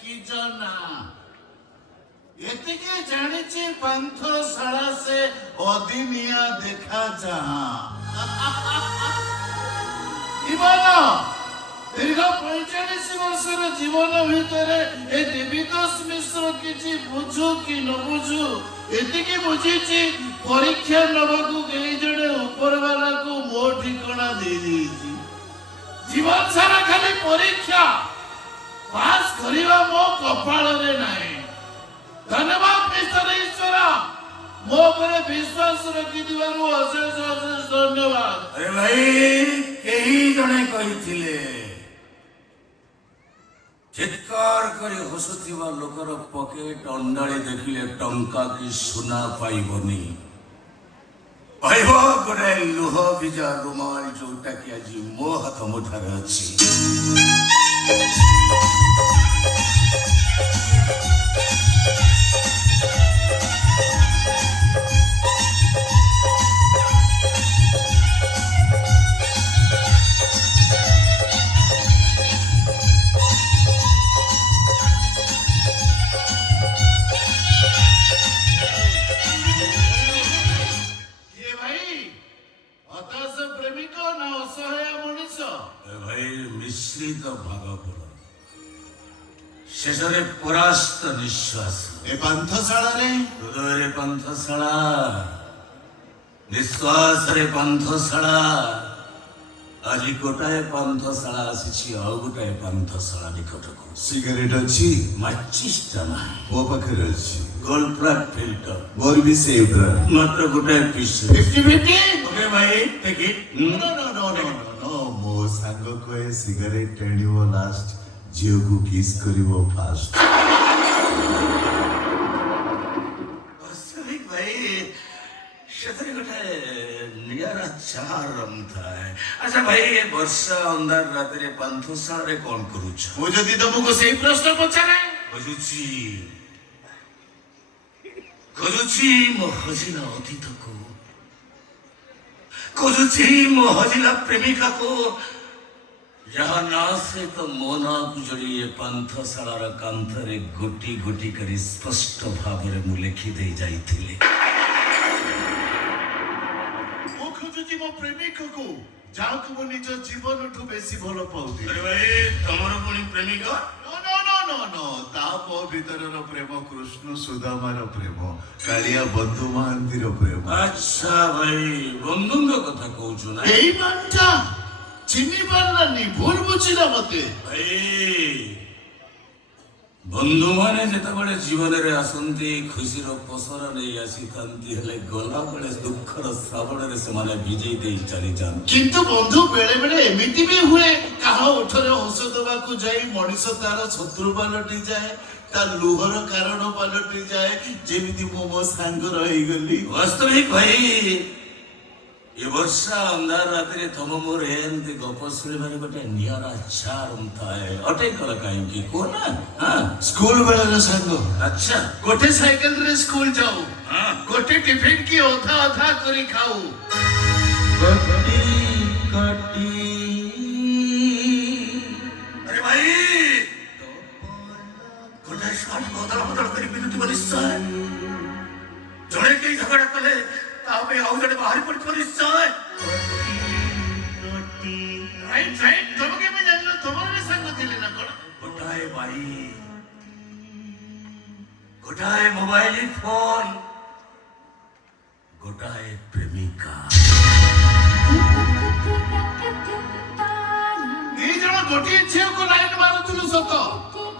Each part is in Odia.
কি জানা এদিকে জানিছি পান্থশালা সে অদিনিয়া দেখা যা জীবন দীর্ঘ ৪৫ বর্ষর জীবন ভিতরে এই দেবীদাস মিশ্র কিছু বুঝু কি ন বুঝু এদিকে বুঝিছি পরীক্ষা নবাকু কেই জনে উপরবালাকু মো ঠিকনা দিয়ে দিয়েছি জীবন সারা খালি পরীক্ষা পাস করিবা মো কপাଳରେ ନାହିଁ ধন্যবাদ মিস্টার ঈশ্বর ମୋ ଉପରେ ବିଶ୍ୱାସ ରଖିଥିବାରୁ ଅଶେଷ ଅଶେଷ ଧନ୍ୟବାଦ। ଆରେ ଭାଇ କେହି ଜଣେ କହିଥିଲେ ଚିତ୍କାର କରି ହସୁଥିବା ଲୋକର ପକେଟ ଅଣ୍ଡାଳି ଦେଖିଲେ ଟଙ୍କା କି ସୁନା ପାଇବନି ପାଇବ ଗୋଟେ ଲୁହ ଭିଜା ରୁମାଲ ଯୋଉଟା କି ଆଜି ମୋ ହାତ ମୁଠାରେ ଅଛି। মিশ্রিত ভাবপূর্ণ শেষরে পরাস্ত নিঃশ্বাস ଏ ପାନ୍ଥଶାଳାରେ ହୃଦୟରେ ପାନ୍ଥଶାଳା ନିଶ୍ୱାସରେ ପାନ୍ଥଶାଳା ଆଜି ଗୋଟାଏ ପାନ୍ଥଶାଳା ଆସିଛି ଆଉ ଗୋଟାଏ ପାନ୍ଥଶାଳା ନିକଟକୁ। ସିଗାରେଟ ଅଛି ମାଚିସ୍ଟା ନାହିଁ ମୋ ପାଖରେ ଅଛି ଗୋଲ୍ଡ ପ୍ଲାଟ୍ ଫିଲ୍ଟର ମୋର ବି ସେଇଟା ମାତ୍ର ଗୋଟାଏ ପିସ୍ 50-50 ଓକେ ଭାଇ ଟେକ୍ ଇଟ୍। ମୋ ସାଙ୍ଗ କହେ ସିଗାରେଟ ଟାଣିବ ଲାଷ୍ଟ ଝିଅକୁ କିସ୍ କରିବ ଫାଷ୍ଟ। ବାସ୍ତବିକ ଭାଇ ସେଥିରେ ଗୋଟାଏ ନିଆରା ଚାରମ ଥାଏ। ଆଚ୍ଛା ଭାଇ ଏ ବର୍ଷା ଅନ୍ଧାର ରାତିରେ ପାନ୍ଥଶାଳାରେ କଣ କରୁଛ? ମୁଁ ଯଦି ତମକୁ ସେଇ ପ୍ରଶ୍ନ ପଚାରେ ଖୋଜୁଛି ମୋ ହଜିଲା ଅତୀତକୁ ଖୋଜୁଛି ମୋ ହଜିଲା ପ୍ରେମିକାକୁ ଯାହା ନା ସହିତ ମୋ ନାଁକୁ ଯୋଡ଼ି ଏ ପାନ୍ଥଶାଳାର କାନ୍ଥରେ ଗୋଟି ଗୋଟି କରି ସ୍ପଷ୍ଟ ଭାବରେ ମୁଁ ଲେଖିଦେଇ ଯାଇଥିଲି। ମୁଁ ଖୋଜୁଛି ମୋ ପ୍ରେମିକକୁ ଯାହାକୁ ମୁଁ ନିଜ ଜୀବନଠୁ ବେଶୀ ଭଲ ପାଉଥିଲି। ଆରେ ଭାଇ ତମର ପୁଣି ପ୍ରେମିକା? ତା ମୋ ଭିତରର ପ୍ରେମ କୃଷ୍ଣ ସୁଦାମାର ପ୍ରେମ କାଳିଆ ବନ୍ଧୁ ମହାନ୍ତିର ପ୍ରେମ। ଆଚ୍ଛା ଭାଇ ବନ୍ଧୁଙ୍କ କଥା କହୁଛୁ ନା? ଏଇ ମାନଟା ଚିହ୍ନି ପାରିଲାନି ଭୁଲ ବୁଝିଲା ମତେ। ଭାଇ ବନ୍ଧୁମାନେ ଯେତେବେଳେ ଜୀବନରେ ଆସନ୍ତି ଖୁସିର ପସରା ନେଇ ଆସିଥାନ୍ତି ହେଲେ ଗଲାବେଳେ ଦୁଃଖର ଶ୍ରାବଣରେ ସେମାନେ ଭିଜେଇ ଦେଇ ଚାଲିଯାଆନ୍ତି। କିନ୍ତୁ ବନ୍ଧୁ ବେଳେ ବେଳେ ଏମିତି ବି ହୁଏ କାହା ଓଠରେ ହସ ଦେବାକୁ ଯାଇ ମଣିଷ ତାର ଶତ୍ରୁ ପାଲଟି ଯାଏ ତା ଲୁହର କାରଣ ପାଲଟି ଯାଏ ଯେମିତି ମୁଁ ମୋ ସାଙ୍ଗର ହେଇଗଲି। ବାସ୍ତବିକ ଭାଇ ଏ ବର୍ଷା ଅନ୍ଧାର ରାତିରେ ତମ ମୋର ଏମିତି ଗପ ଶୁଣିବାରେ ଗୋଟେ ନିଆରା ଚାରମ ଥାଏ। ଅଟେକଲ କାହିଁକି କୁହ ନା? ସ୍କୁଲ ବେଳର ସାଙ୍ଗ। ଆଚ୍ଛା ଗୋଟେ ସାଇକେଲରେ ସ୍କୁଲ ଯାଉ ଗୋଟେ ଟିଫିନ କି ଅଧା ଅଧା କରି ଖାଉ କଟି କଟି ଆରେ ଭାଇ ଗୋଟେ ସାର୍ଟ ବଦଳ ବଦଳ କରି ପିନ୍ଧୁଥିବ ନିଶ୍ଚୟ। ଜଣେ କେହି ଝଗଡ଼ା କଲେ ତା ପାଇଁ ଆଉ ଜଣେ ବାହାରି ପଡିଥିବ ନିଶ୍ଚୟ। ତମେ କେବେ ଜାଣିଲ ତମର ବି ସାଙ୍ଗ ଥିଲେ ନା କଣ? ଗୋଟାଏ ବାଇ ଗୋଟାଏ ମୋବାଇଲ ଫୋନ ଗୋଟାଏ ପ୍ରେମିକା। ଦି ଜଣ ଗୋଟିଏ ଝିଅକୁ ଲାଇନ ମାରୁଥିଲୁ ସତ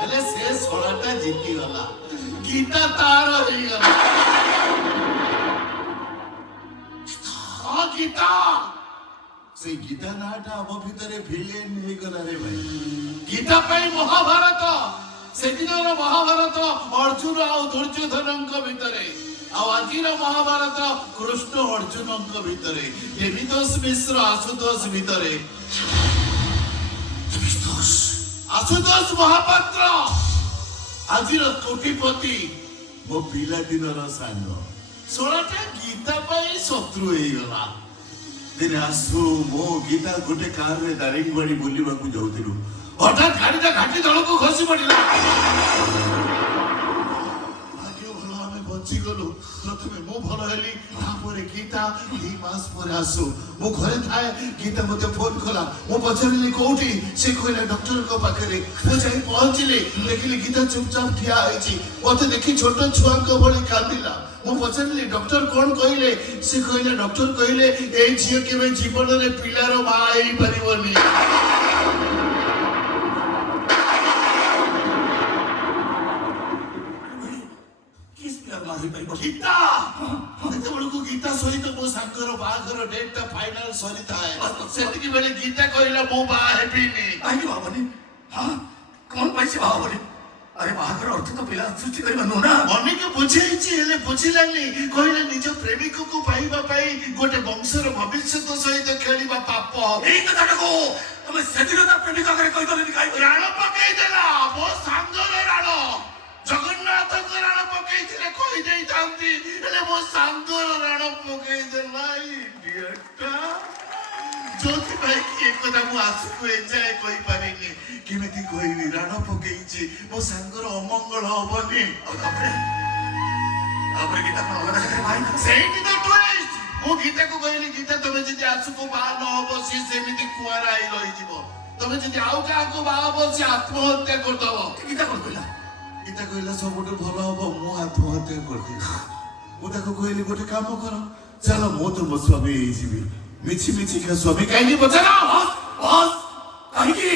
ହେଲେ ସେ ଶଳାଟା ଜିତିଗଲା ଗୀତା ତାର ହେଇଗଲା। ଗୀତା ସେଇ ଗୀତା ନାଁଟା ଆମ ଭିତରେ ଭିଲେନ ହେଇଗଲା ରେ ଭାଇ। ଗୀତା ପାଇଁ ମହାଭାରତ ସେଦିନର ମହାଭାରତ ଅର୍ଜୁନ ଆଉ ଦୁର୍ଯ୍ୟୋଧନଙ୍କ ଭିତରେ ଆଉ ଆଜିର ମହାଭାରତ କୃଷ୍ଣ ଅର୍ଜୁନଙ୍କ ଭିତରେ ଦେବୀଦାସ ମିଶ୍ର ଆଶୁତୋଷ ଭିତରେ। ଆଶୁତୋଷ ମହାପାତ୍ର ଆଜିର କୋଟିପତି ମୋ ପିଲାଦିନର ସାଙ୍ଗ ଶଳାଟା ଗୀତା ପାଇଁ ଶତ୍ରୁ ହେଇଗଲା। ଦିନେ ଆସୁ ମୋ ଗୀତା ଗୋଟେ କାରରେ ଦାରିଙ୍ଗବାଡି ବୁଲିବାକୁ ଯାଉଥିଲୁ হঠাৎ গাড়িটা ঘাটি তলକୁ খସି ପଡିଲା। ଭାଗ୍ୟ ଭଲ ଆମେ ବଞ୍ଚିଗଲୁ। ପ୍ରଥମେ ମୁଁ ଭଲ ହେଲି, ତାପରେ ଗୀତା 2 ମାସ ପରେ ଆସୁ। ମୁଁ ଘରେ ଥାଏ, ଗୀତା ମୋତେ ଫୋନ କଲା। ମୁଁ ପଚାରିଲି କୋଉଠି, ସେ କହିଲା ଡକ୍ଟରଙ୍କ ପାଖରେ। ମୁଁ ଯାଇ ପହଞ୍ଚିଲି, ଦେଖିଲି ଗୀତା ଚୁପଚାପ ଠିଆ ହେଇଛି। ମତେ ଦେଖି ଛୋଟ ଛୁଆଙ୍କ ଭଳି କାନ୍ଦିଲା। ମୁଁ ପଚାରିଲି ଡକ୍ଟର କଣ କହିଲେ? ସେ କହିଲେ ଡକ୍ଟର କହିଲେ ଏଇ ଝିଅ କେବେ ଜୀବନରେ ପିଲାର ମା ହେଇପାରିବନି। ଗୀତା ସେତେବେଳକୁ ଗୀତା ସହିତ ମୋ ସାଙ୍ଗର ବାହାଘର ଡେଟଟା ଫାଇନାଲ ସରିଥାଏ। ସେତିକି ବେଳେ ଗୀତା କହିଲା ମୁଁ ବାହା ହେବିନି। କାହିଁକି ଭାବନି? କଣ ପାଇଁ ସେ ଭାବନି? ଆରେ ବାହାଘର ଅର୍ଥ ତ ପିଲା ସୃଷ୍ଟି କରିବା ନୁହଁ ନା। ଅନେକ ବୁଝେଇଛି ହେଲେ ବୁଝିଲାନି। କହିଲା ନିଜ ପ୍ରେମିକକୁ ପାଇବା ପାଇଁ ଗୋଟେ ବଂଶର ଭବିଷ୍ୟତ ସହିତ ଖେଳିବା ପାପ। ଏଇ କଥାଟାକୁ ତମେ ସେଦିନ ତା ପ୍ରେମିକ ଆଗରେ କହିଦେଲେନି କାହିଁକି? ରାଣ ପକେଇଦେଲା, ମୋ ସାଙ୍ଗର ରାଣ। ଜଗନ୍ନାଥଙ୍କ ରାଣ ପକେଇଥିଲେ କହିଦେଇଥାନ୍ତି, ହେଲେ ମୋ ସାଙ୍ଗର ରାଣ ପକେଇଦେଲା ଇଡିୟଟଟା। ଯୋଉଥିପାଇଁ କି ଏକଥା ମୁଁ ଆସୁକୁ ଏଯାଏ କହିପାରିନି। କେମିତି କହିବି? ରାଣ ପକେଇଛି, ମୋ ସାଙ୍ଗର ଅମଙ୍ଗଳ ହବନି। ତାପରେ ଗୀତା କଣ ଅଲଗା ଜାଗାରେ ଭାଇ? ସେଇଠି ତ twist। ମୁଁ ଗୀତାକୁ କହିଲି ଗୀତା ତମେ ଯଦି ଆସୁକୁ ବାହା ନ ହବ ସିଏ ସେମିତି କୁଆଁରା ହେଇ ରହିଯିବ। ତମେ ଯଦି ଆଉ କାହାକୁ ବାହା ହବ ସିଏ ଆତ୍ମହତ୍ୟା କରିଦବ। ଗୀତା କଣ କହିଲା? ଗୀତା କହିଲା ସବୁଠୁ ଭଲ ହବ ମୁଁ ଆତ୍ମହତ୍ୟା କରିଦେବି। ମୁଁ ତାକୁ କହିଲି ଗୋଟେ କାମ କର, ଚାଲ ମୁଁ ତୁମ ସ୍ୱାମୀ ହେଇଯିବି। ମିଛି ମିଛିକା ସ୍ୱାମୀ କାହିଁକି ପଚାର? କାହିଁକି?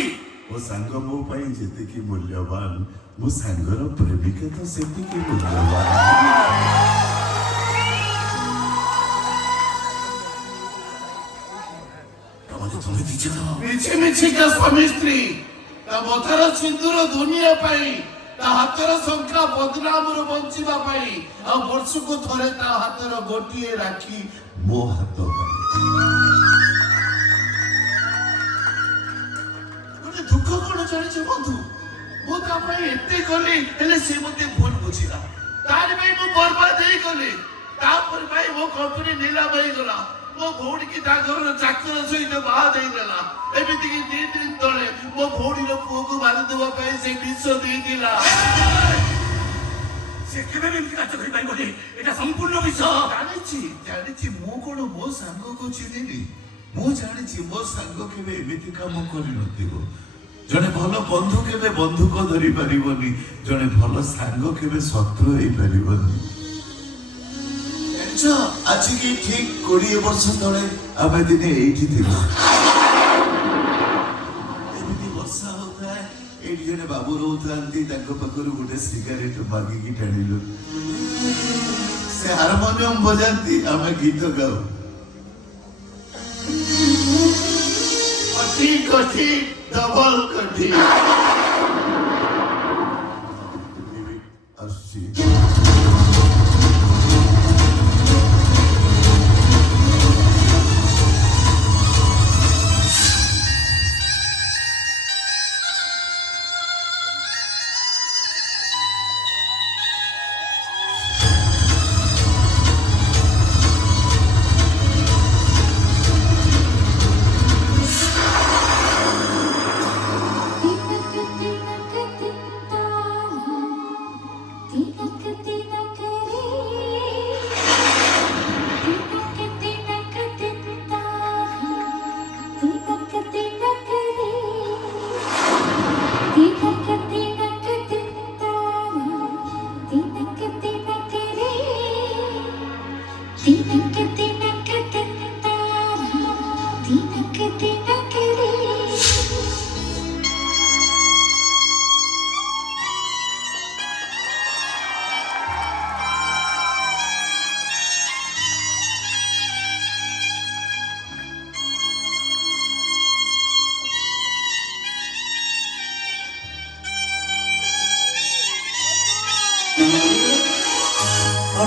ମୋ ସାଙ୍ଗ ମୋ ପାଇଁ ଯେତିକି ମୂଲ୍ୟବାନ, ମୋ ସାଙ୍ଗର ପ୍ରେମିକା ତ ସେତିକି ମୂଲ୍ୟବାନ। ମିଛି ମିଛିକା ସ୍ୱାମୀ ସ୍ତ୍ରୀ, ତା ମଥାର ସିନ୍ଦୁର ଦୁନିଆ ପାଇଁ, ତା ହାତର ଶଙ୍ଖା ବଦନାମରୁ ବଞ୍ଚିବା ପାଇଁ, ଆଉ ବର୍ଷକୁ ଥରେ ତା ହାତର ଗୋଟିଏ ରାକ୍ଷୀ ମୋ ହାତ ପାଇଁ। ଗୋଟେ ଦୁଃଖ କଣ ଜାଣିଛ ବନ୍ଧୁ? ମୁଁ ତା ପାଇଁ ଏତେ କଲି, ହେଲେ ସେ ମୋତେ ଭୁଲ ବୁଝିଲା। ତାରି ପାଇଁ ମୁଁ ବର୍ବାଦ ହେଇଗଲି। ତାପରେ ପାଇଁ ମୋ କମ୍ପାନୀ ନିଲାମ ହେଇଗଲା। ମୋ ଭଉଣୀକି ତା ଘରର ଚାକର ସହିତ ବାହା ଦେଇଦେଲା। ଏମିତିକି 2 ଦିନ ତଳେ ମୋ ଭଉଣୀର ପୁଅକୁ ମାରିଦେବା ପାଇଁ ସେ ବିଷ ଦେଇଥିଲା। ସେ କେବେ ବି ଏମିତି କାର୍ଯ୍ୟ କରିପାରିବନି। ଏଇଟା ସମ୍ପୂର୍ଣ୍ଣ ବିଷ। ଜାଣିଛି ମୁଁ କଣ ମୋ ସାଙ୍ଗକୁ ଚିହ୍ନିନି। ମୁଁ ଜାଣିଛି ମୋ ସାଙ୍ଗ କେବେ ଏମିତି କାମ କରିନଥିବ। ଜଣେ ଭଲ ବନ୍ଧୁ କେବେ ବନ୍ଧୁକ ଧରି ପାରିବନି। ଜଣେ ଭଲ ସାଙ୍ଗ କେବେ ଶତ୍ରୁ ହେଇପାରିବନି। ଜାଣିଛ ଆଜିକି ଠିକ 20 ବର୍ଷ ତଳେ ଆମେ ଦିନେ ଏଇଠି ଥିଲୁ। ଏମିତି ବର୍ଷା ହଉଥାଏ, ଏଇଠି ଜଣେ ବାବୁ ରହୁଥାନ୍ତି। ତାଙ୍କ ପାଖରୁ ଗୋଟେ ସିଗାରେଟ ମାଗିକି ଟାଣିଲୁ। ସେ ହାରମୋନିୟମ ବଜାନ୍ତି, ଆମେ ଗୀତ ଗାଉ। କଠି କଠି ଡବଲ କଠି ଆସୁଛି।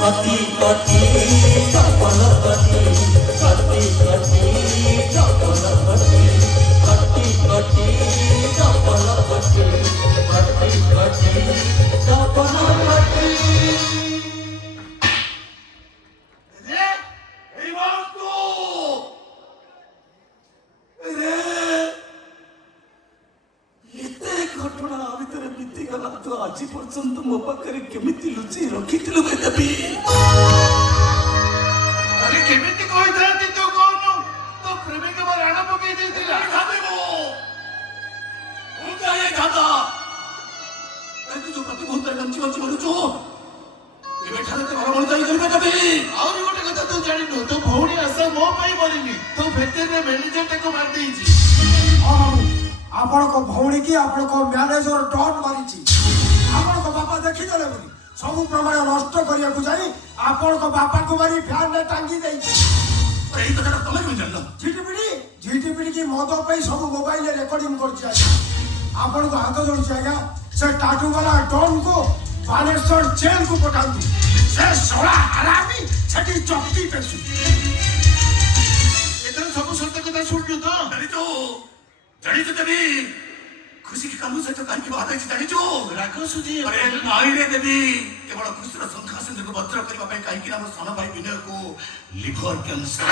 কটি কটি চপল কটি কটি কটি চপল কটি কটি কটি চপল কটি কটি কটি চপল কটি এই বন্ধু রে ତୁ ଆଜି ପର୍ଯ୍ୟନ୍ତ ମୋ ପାଖରେ କେମିତି ଲୁଚେଇ ରଖିଥିଲୁ ବେ ଦେବୀ? ଆରେ କେମିତି କହିଥାନ୍ତି ତୁ କହୁନୁ? ତୋ ପ୍ରେମିକା ମୋ ରାଣ ପକେଇ ଦେଇଥିଲା। ଯୋଉ ପ୍ରତି ମୁହୂର୍ତ୍ତରେ ବଞ୍ଚି ବଞ୍ଚି ମରୁଛୁ ଏବେ ଠାରେ ତ ଘର ମଣି ଯାଇପାରିବେ ଦେବୀ। ଆହୁରି ଗୋଟେ କଥା ତୁ ଜାଣିନୁ, ତୋ ଭଉଣୀ ଆଶା ମୋ ପାଇଁ ମରିନି, ତୋ ଭେଟେରିନାରୀ ମ୍ୟାନେଜର ତାକୁ ମାରିଦେଇଛି। ଆପଣଙ୍କ ଭଉଣୀ କି ଆପଣଙ୍କ ମ୍ୟାନେଜର ଡନ୍ ମାରିଛି। ଆପଣଙ୍କ ବାପା ଦେଖିଦେଲେ ବୋଲି ସବୁ ପ୍ରମାଣ ନଷ୍ଟ କରିବାକୁ ଯାଇ ଆପଣଙ୍କ ବାପାଙ୍କୁ ମାରି ଫ୍ୟାନରେ ଟାଙ୍ଗି ଦେଇଛି। ଏଇ କଥାଟା ତମେ କେମିତି ଜାଣିଲ? ଝିଟିପିଟି କି ମଦ ପାଇଁ ସବୁ ମୋବାଇଲରେ ରେକର୍ଡିଂ କରିଛି ଆଜ୍ଞା। ଆପଣଙ୍କୁ ହାତ ଯୋଡୁଛି ଆଜ୍ଞା, ସେ ଟାଟୁ ବାଲା ଡନ୍କୁ ବାଲେଶ୍ୱର ଜେଲକୁ ପଠାନ୍ତୁ। ସେ ଶଳା ହାରାମି ସେଠି ଚକ୍କି ପେଶୁ। ଏଥର ସବୁ ସତ୍ୟ କଥା ଶୁଣିଲୁ ତ? ଜାଣିଛୁ ଦେବୀ ଖୁସି କି କାମ ସହିତ କାହିଁକି ବାହା ହେଇଛି ଜାଣିଛୁ? ରାଗ ସୁଝି ଆରେ ନାଇଁରେ ଦେବୀ, କେବଳ ଖୁସିର ସଂଖ୍ୟା ସିନ୍ଧୁକୁ ଭଦ୍ର କରିବା ପାଇଁ କାହିଁକି ନା ମୋ ସାନ ଭାଇ ବିନୟକୁ ଲିଭର କ୍ୟାନ୍ସର।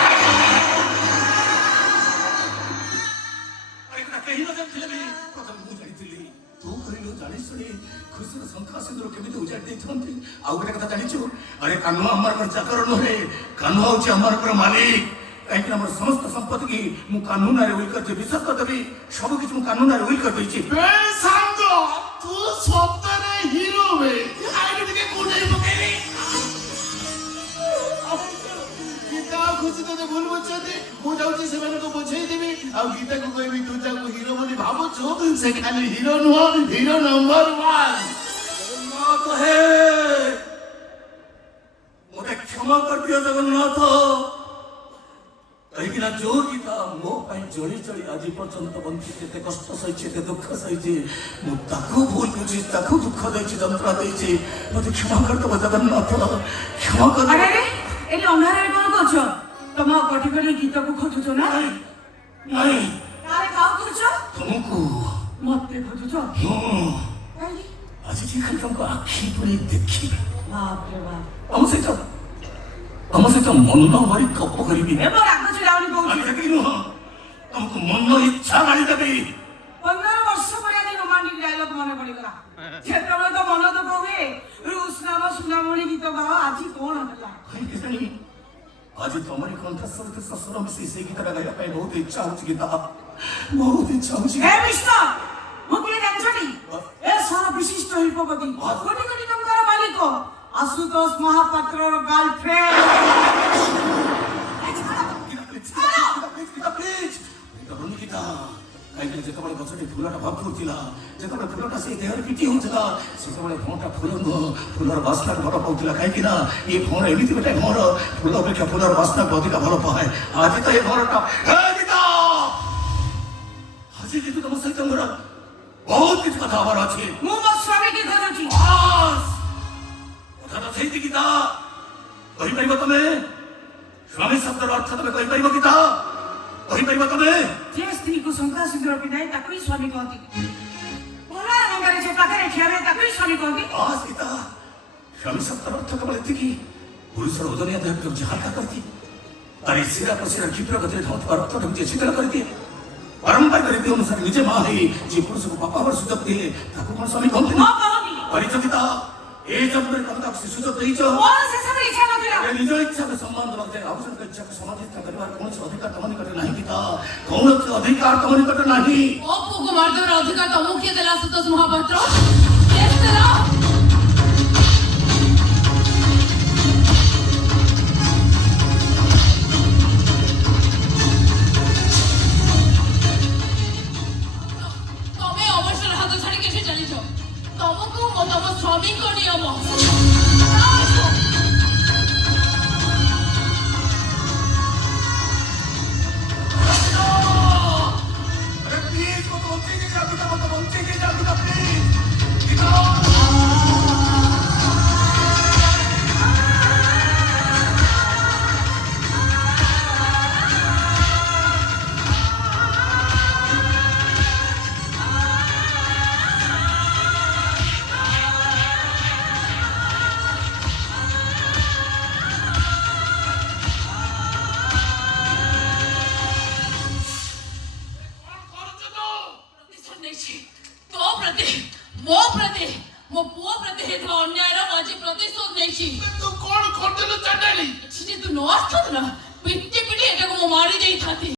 କେହି ନ ଜାଣିଥିଲେ ବି ପ୍ରଥମେ ମୁଁ ଜାଣିଥିଲି। ତୁ କହିଲୁ ଜାଣି ଶୁଣି ଖୁସିର ସଂଖ୍ୟା ସିନ୍ଧୁରୁ କେମିତି ଉଜାଡ଼ି ଦେଇଥାନ୍ତି। ଆଉ ଗୋଟେ କଥା ଜାଣିଛୁ? ଆରେ କାହ୍ନୁ ଆମର ଚାକର ନୁହେଁ, କାହ୍ନୁ ହଉଛି ଆମର ମାଲିକ। କାହିଁକି ନା ଆମର ସମସ୍ତ ସମ୍ପତ୍ତି କି ମୁଁ କାହ୍ନୁ ନାଁରେ ଉଇଲ୍ କରିଛି। ବିଶ୍ୱାସ କରିଦେବି ସବୁ କିଛି ମୁଁ କାହ୍ନୁ ନାଁରେ ଉଇଲ୍ କରିଦେଇଛି। ବେ ସାଙ୍ଗ, ତୁ ସତରେ ହିରୋ ବେ। ଆଇଲେ ଟିକେ କୁଣ୍ଡେଇ ପକେଇବି। ଗୀତା ଆଉ ଖୁସି ତତେ ଭୁଲ ବୁଝୁଛନ୍ତି। ମୁଁ ଯାଉଛି ସେମାନଙ୍କୁ ବୁଝେଇଦେବି। ଆଉ ଗୀତାକୁ କହିବି ତୁ ଯାକୁ ହିରୋ ବୋଲି ଭାବୁଛୁ ସେ ଖାଲି ହିରୋ ନୁହଁ, ହିରୋ ନମ୍ବର 1। ଜଗନ୍ନାଥ ହେ, ମୋତେ କ୍ଷମା କରିଦିଅ ଜଗନ୍ନାଥ। କାହିଁକି ନା ଯୋଉ ଗୀତା ମୋ ପାଇଁ ଜଳି ଜଳି ଆଜି ପର୍ଯ୍ୟନ୍ତ ବଞ୍ଚି କେତେ କଷ୍ଟ ସହିଛି, ଏତେ ଦୁଃଖ ସହିଛି, ମୁଁ ତାକୁ ଭୁଲ ବୁଝି ତାକୁ ଦୁଃଖ ଦେଇଛି, ଯନ୍ତ୍ରଣା ଦେଇଛି। ମୋତେ କ୍ଷମା କରିଦେବ ଜଗନ୍ନାଥ, କ୍ଷମା କରିଦେବ। ଏଠି ଅନ୍ଧାରରେ କଣ କରୁଛ? ତମ କଟି କଟି ଗୀତକୁ ଖୋଜୁଛ ନା? ନାଇଁ ତାହେଲେ କାହାକୁ ଖୋଜୁଛ? ତମକୁ। ମତେ ଖୋଜୁଛ? କାହିଁକି? ଆଜି ଟିକେ ଖାଲି ତମକୁ ଆଖି ପୁରେଇ ଦେଖିବି। ବାପରେ ବାପ। ତମ ସହିତ ମନ ଭରି ଗପ କରିବି। ଏବେ ରାଗ ଚିଡ଼ାଉନି କହୁଛି। আমি দেখি নহ তোমাকে মন ইচ্ছা মারি দেবি। 15 ବର୍ଷ ପରେ ଆଜି ରୋମାଣ୍ଟିକ ଡାଇଲଗ ମନେ ପଡିଗଲା। ସେତେବେଳେ ତ ମନ ଦୁଃଖ ହୁଏ, ରୁଷ ନାମ ସୁନାମଣି ଗୀତ ଗାଅ। ଆଜି କଣ ହେଲା? କାହିଁକି ଜାଣି ଆଜି ତମରି କଣ୍ଠସ୍ୱର ଶ୍ୱଶୁର ମିଶି ସେଇ ଗୀତଟା ଗାଇବା ପାଇଁ ବହୁତ ଇଚ୍ଛା ହଉଛି। ଗୀତା ବହୁତ ଇଚ୍ଛା ହଉଛି। ହେ ମିଷ୍ଟର, ମୁଁ କିଏ ଜାଣିଛଟି? ଏ ସାରା ବିଶିଷ୍ଟ ଶିଳ୍ପପତି, କୋଟି କୋଟି ଟଙ୍କାର ମାଲିକ ଆଶୁତୋଷ ମହାପାତ୍ରର ଗାର୍ଲଫ୍ରେଣ୍ଡ। କାହିଁକି ଯେତେବେଳେ ଗଛଟି ଫୁଲଟା ଭାବୁଥିଲା, ଯେତେବେଳେ ଫୁଲଟା ସେଇ ଦେହରେ ପିଟି ହେଉଥିଲା, ସେତେବେଳେ ଭଅଁଟା ଫୁଲ ନୁହଁ ଫୁଲର ବାସ୍ନାକୁ ଭଲ ପାଉଥିଲା। କାହିଁକି ନା ଏ ଭଅଁର ଏମିତି ଗୋଟେ ଭଅଁର ଫୁଲ ଅପେକ୍ଷା ଫୁଲର ବାସ୍ନାକୁ ଅଧିକା ଭଲ ପାଏ। ଆଜି ତ ଏ ଭଅଁରଟା ଆଜି କିନ୍ତୁ ତମ ସହିତ ମୋର ବହୁତ କିଛି କଥା ହବାର ଅଛି। ମୁଁ ମୋ ସ୍ୱାମୀକି ଖୋଜୁଛି। କଥାଟା ସେଇଠି ଗୀତା କହିପାରିବ ତମେ? ସ୍ୱାମୀ ଶବ୍ଦର ଅର୍ଥ ତମେ କହିପାରିବ ଗୀତା? କହିପାରିବ ତମେ? ଯେ ସ୍ତ୍ରୀକୁ ଶଙ୍ଖା ସିନ୍ଦୁର ପିନ୍ଧାଏ ତାକୁ ହିଁ ସ୍ୱାମୀ କହନ୍ତି। ପଲାର ଗଙ୍ଗାରେ ଯେ ପାଖରେ ଠିଆ ହୁଏ ତାକୁ ହିଁ ସ୍ୱାମୀ କହନ୍ତି। ଗୀତା ସ୍ୱାମୀ ଶବ୍ଦର ଅର୍ଥ କେବଳ ଏତିକି, ପୁରୁଷର ଓଜନିଆ ଦେହକୁ ଯେ ହାଲକା କରିଦିଏ, ତାର ଶିରା ପ୍ରଶିରା କ୍ଷିପ୍ର ଗତିରେ ଧାଉଥିବା ରକ୍ତଟାକୁ ଯେ ଶୀତଳ କରିଦିଏ, ପାରମ୍ପରିକ ରୀତି ଅନୁସାରେ ନିଜେ ମା ହେଇ ଯେ ପୁରୁଷକୁ ବାପା ହେବାର ସୁଯୋଗ ଦିଏ ତାକୁ କଣ ସ୍ୱାମୀ କହନ୍ତି? କରିଛ ଗୀତା? এই জন্মের কথা সুযোগ দিয়েছ। নিজ ইচ্ছাকে সম্মান দেওয়া যায়, আবশ্যক ইচ্ছাকে সমাধিত করিবার কৌশি অধিকার তম নিকটে নাহি গীতা। কৌশি অধিকার তম নিকটে নাহি। অপুকে মার দেবার অধিকার তমুক কে দেলা আশুতোষ মহাপাত্র? কে দেলা? তবে অবসর হাত ছাড়ি কেসে চালিছ। তমকু ও তম স্বামীক নিয়ম ମୋ ପୁଅ ପ୍ରତି ହେଇଥିବା ଅନ୍ୟାୟର ମୁଁ ଆଜି ପ୍ରତିଶୋଧ ନେଇଛି। ତୁ କଣ କରିଦେଲୁ ଚଣ୍ଡାଳି? ଯଦି ତୁ ନ ଆସିଥାନ୍ତୁ ନା ପିଟି ପିଟି ଏଟାକୁ ମୁଁ ମାରି ଦେଇଥାନ୍ତି।